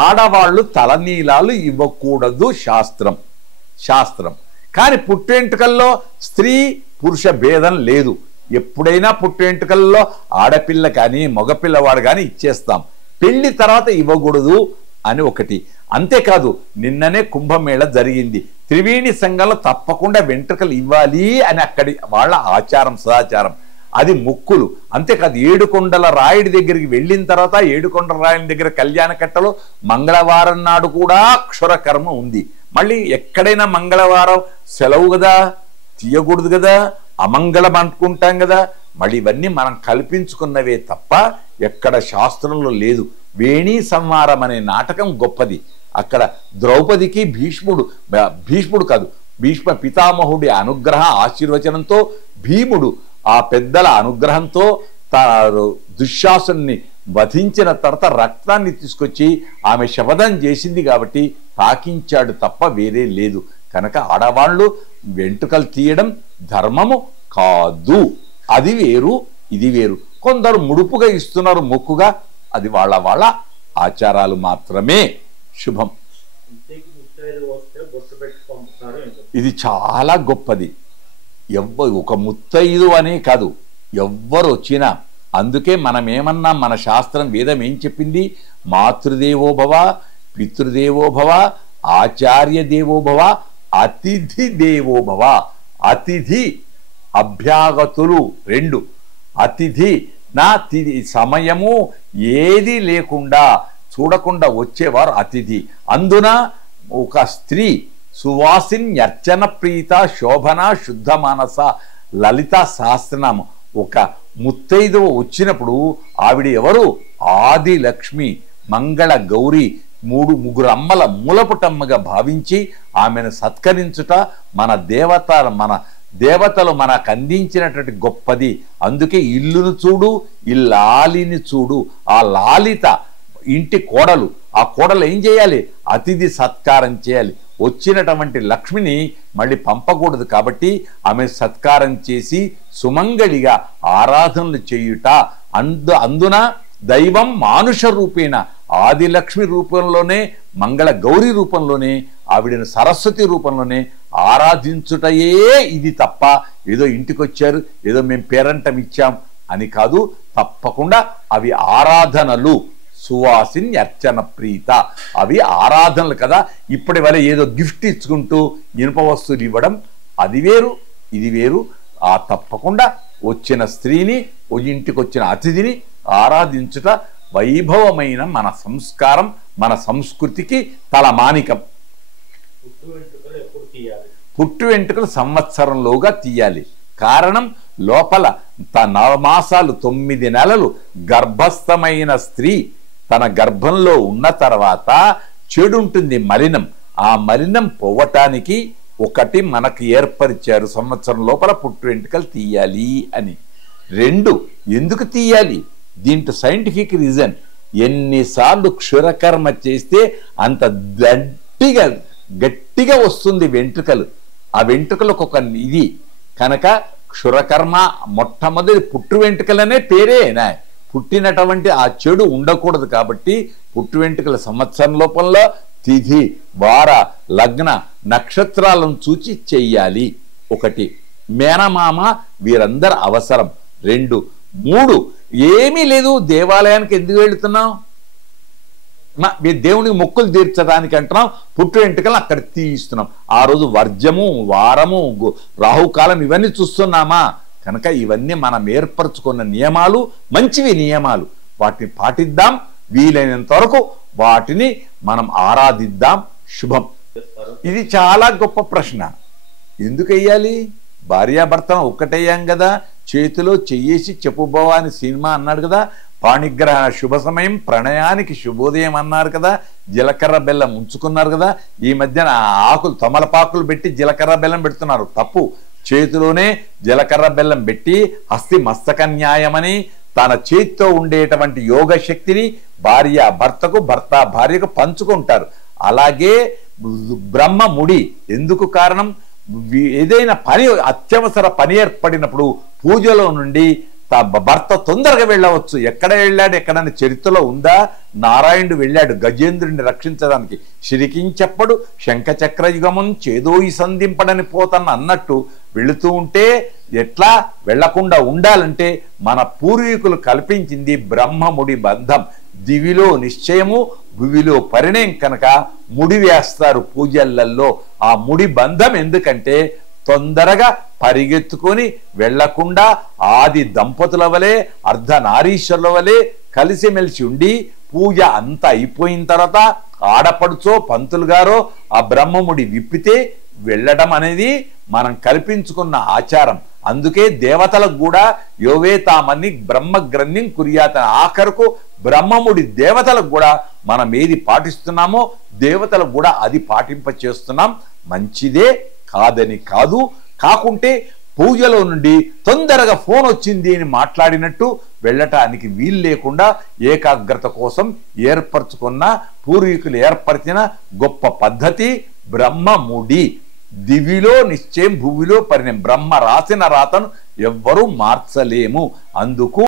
ఆడవాళ్ళు తలనీలాలు ఇవ్వకూడదు శాస్త్రం. కానీ పుట్టెంటుకల్లో స్త్రీ పురుష భేదం లేదు. ఎప్పుడైనా పుట్టెంటుకల్లో ఆడపిల్ల కానీ మగపిల్లవాడు కానీ ఇచ్చేస్తాం. పెళ్లి తర్వాత ఇవ్వకూడదు అని ఒకటి. అంతేకాదు, నిన్ననే కుంభమేళ జరిగింది. త్రివేణి సంఘంలో తప్పకుండా వెంట్రుకలు ఇవ్వాలి అని అక్కడి వాళ్ళ ఆచారం, సదాచారం. అది మొక్కులు. అంతేకాదు, ఏడుకొండల రాయుడి దగ్గరికి వెళ్ళిన తర్వాత ఏడుకొండల రాయుడి దగ్గర కళ్యాణ కట్టలో మంగళవారం నాడు కూడా క్షురకర్మ ఉంది. మళ్ళీ ఎక్కడైనా మంగళవారం సెలవు కదా, తీయకూడదు కదా, అమంగళం అనుకుంటాం కదా. మళ్ళీ ఇవన్నీ మనం కల్పించుకున్నవే తప్ప ఎక్కడ శాస్త్రంలో లేదు. వేణీ సంహారం అనే నాటకం గొప్పది. అక్కడ ద్రౌపదికి భీష్ముడు కాదు, భీష్మ పితామహుడి అనుగ్రహ ఆశీర్వచనంతో భీముడు ఆ పెద్దల అనుగ్రహంతో దుశ్శాసుని వధించిన తర్వాత రక్తాన్ని తీసుకొచ్చి ఆమె శపథం చేసింది కాబట్టి తాకించాడు తప్ప వేరే లేదు. కనుక ఆడవాళ్ళు వెంట్రుకలు తీయడం ధర్మము కాదు. అది వేరు, ఇది వేరు. కొందరు ముడుపుగా ఇస్తున్నారు మొక్కుగా, అది వాళ్ళ ఆచారాలు మాత్రమే. శుభం. ఇది చాలా గొప్పది. ఒక ముత్తైదు అనే కాదు, ఎవ్వరు వచ్చినా. అందుకే మనం ఏమన్నా, మన శాస్త్రం వేదం ఏం చెప్పింది? మాతృదేవోభవ, పితృదేవోభవ, ఆచార్య దేవోభవ, అతిథి దేవోభవ. అతిథి అభ్యాగతులు రెండు. అతిథి నా సమయము ఏది లేకుండా చూడకుండా వచ్చేవారు అతిథి. అందున ఒక స్త్రీ సువాసిన్యర్చన ప్రీత శోభన శుద్ధ మానస లలిత సహస్రనామం. ఒక ముత్తైదువ వచ్చినప్పుడు ఆవిడ ఎవరు? ఆది లక్ష్మి, మంగళ గౌరి, ముగ్గురు అమ్మల మూలపుటమ్మగా భావించి ఆమెను సత్కరించుట మన దేవతలు మనకు అందించినటువంటి గొప్పది. అందుకే ఇల్లును చూడు, ఇల్లాలిని చూడు. ఆ లాలిత ఇంటి కోడలు. ఆ కోడలు ఏం చేయాలి? అతిథి సత్కారం చేయాలి. వచ్చినటువంటి లక్ష్మిని మళ్ళీ పంపకూడదు కాబట్టి ఆమె సత్కారం చేసి సుమంగళిగా ఆరాధనలు చేయుట. అందున దైవం మానుష రూపేణ, ఆదిలక్ష్మి రూపంలోనే, మంగళ గౌరీ రూపంలోనే, ఆవిడను సరస్వతి రూపంలోనే ఆరాధించుటయే ఇది తప్ప ఏదో ఇంటికొచ్చారు, ఏదో మేము పేరంటం ఇచ్చాం అని కాదు. తప్పకుండా అవి ఆరాధనలు. సువాసిని అర్చన ప్రీత, అవి ఆరాధనలు కదా. ఇప్పటి వల్ల ఏదో గిఫ్ట్ ఇచ్చుకుంటూ ఇనుప వస్తువులు ఇవ్వడం అది వేరు, ఇది వేరు. ఆ తప్పకుండా వచ్చిన స్త్రీని, ఇంటికి వచ్చిన అతిథిని ఆరాధించుట వైభవమైన మన సంస్కారం, మన సంస్కృతికి తలమానికం. పుట్టు వెంట్రుకలు సంవత్సరంలోగా తీయాలి. కారణం, లోపల 9 మాసాలు 9 నెలలు గర్భస్థమైన స్త్రీ తన గర్భంలో ఉన్న తర్వాత చెడు ఉంటుంది, మలినం. ఆ మలినం పోవటానికి ఒకటి మనకు ఏర్పరిచారు, సంవత్సరం లోపల పుట్టు వెంట్రుకలు తీయాలి అని. 2, ఎందుకు తీయాలి? దీంట్లో సైంటిఫిక్ రీజన్. ఎన్నిసార్లు క్షురకర్మ చేస్తే అంత గట్టిగా వస్తుంది వెంట్రుకలు. ఆ వెంట్రుకలకు ఒక ఇది కనుక క్షురకర్మ మొట్టమొదటి పుట్టు వెంట్రుకలనే పేరేనా. పుట్టినటువంటి ఆ చెడు ఉండకూడదు కాబట్టి పుట్టు వెంట్రుకల సంవత్సరం లోపల తిథి, వార, లగ్న, నక్షత్రాలను చూచి చెయ్యాలి. 1, మేనమామ వీరందరూ అవసరం. 2, 3, ఏమీ లేదు, దేవాలయానికి ఎందుకు వెళుతున్నాం? దేవునికి మొక్కులు తీర్చడానికి అంటున్నాం, పుట్టు వెంట్రుకలు అక్కడ తీయిస్తున్నాం. ఆ రోజు వర్జము, వారము, రాహుకాలం ఇవన్నీ చూస్తున్నామా? కనుక ఇవన్నీ మనం ఏర్పరచుకున్న నియమాలు, మంచివి నియమాలు. వాటిని పాటిద్దాం, వీలైనంత వరకు వాటిని మనం ఆరాధిద్దాం. శుభం. ఇది చాలా గొప్ప ప్రశ్న. ఎందుకు వెయ్యాలి? భార్యాభర్తను ఒక్కటయ్యాం కదా, చేతిలో చెయ్యేసి చెప్పుబోవా అని సినిమా అన్నాడు కదా. పాణిగ్రహణ శుభ సమయం, ప్రణయానికి శుభోదయం అన్నారు కదా. జీలకర్ర బెల్లం ఉంచుకున్నారు కదా. ఈ మధ్యన ఆకులు, తమలపాకులు పెట్టి జీలకర్ర బెల్లం పెడుతున్నారు, తప్పు. చేతిలోనే జీలకర్ర బెల్లం పెట్టి హస్తి మస్తక న్యాయమని తన చేతితో ఉండేటువంటి యోగ శక్తిని భార్య భర్తకు, భర్త భార్యకు పంచుకుంటారు. అలాగే బ్రహ్మ ముడి ఎందుకు కారణం? ఏదైనా పని, అత్యవసర పని ఏర్పడినప్పుడు పూజలో నుండి భర్త తొందరగా వెళ్ళవచ్చు. ఎక్కడ వెళ్ళాడు, ఎక్కడైనా చరిత్రలో ఉందా? నారాయణుడు వెళ్ళాడు గజేంద్రుడిని రక్షించడానికి. శిరికించెప్పడు శంఖచక్రయుగమున్ చేదోయి సంధింపడని పోతన్న అన్నట్టు వెళుతూ ఉంటే ఎట్లా వెళ్లకుండా ఉండాలంటే మన పూర్వీకులు కల్పించింది బ్రహ్మముడి బంధం. దివిలో నిశ్చయము భువిలో పరిణయం కనుక ముడి వేస్తారు పూజలలో. ఆ ముడి బంధం ఎందుకంటే తొందరగా పరిగెత్తుకొని వెళ్లకుండా ఆది దంపతుల వలె అర్ధనారీశ్వరుల వలె కలిసిమెలిసి ఉండి పూజ అంతా అయిపోయిన తర్వాత ఆడపడుచో పంతులు గారో ఆ బ్రహ్మముడి విప్పితే వెళ్ళడం అనేది మనం కల్పించుకున్న ఆచారం. అందుకే దేవతలకు కూడా యోవే తామని బ్రహ్మగ్రంథిం కుర్యాత, ఆఖరుకు బ్రహ్మముడి దేవతలకు కూడా మనం ఏది పాటిస్తున్నామో దేవతలకు కూడా అది పాటింప చేస్తున్నాం. మంచిదే, కాదని కాదు. కాకుంటే పూజలో నుండి తొందరగా ఫోన్ వచ్చింది అని మాట్లాడినట్టు వెళ్ళటానికి వీలు లేకుండా ఏకాగ్రత కోసం ఏర్పరచుకున్న పూర్వీకులు ఏర్పరిచిన గొప్ప పద్ధతి బ్రహ్మముడి. దివిలో నిశ్చయం భువిలో పరిణయం. బ్రహ్మ రాసిన రాతను ఎవ్వరూ మార్చలేము. అందుకు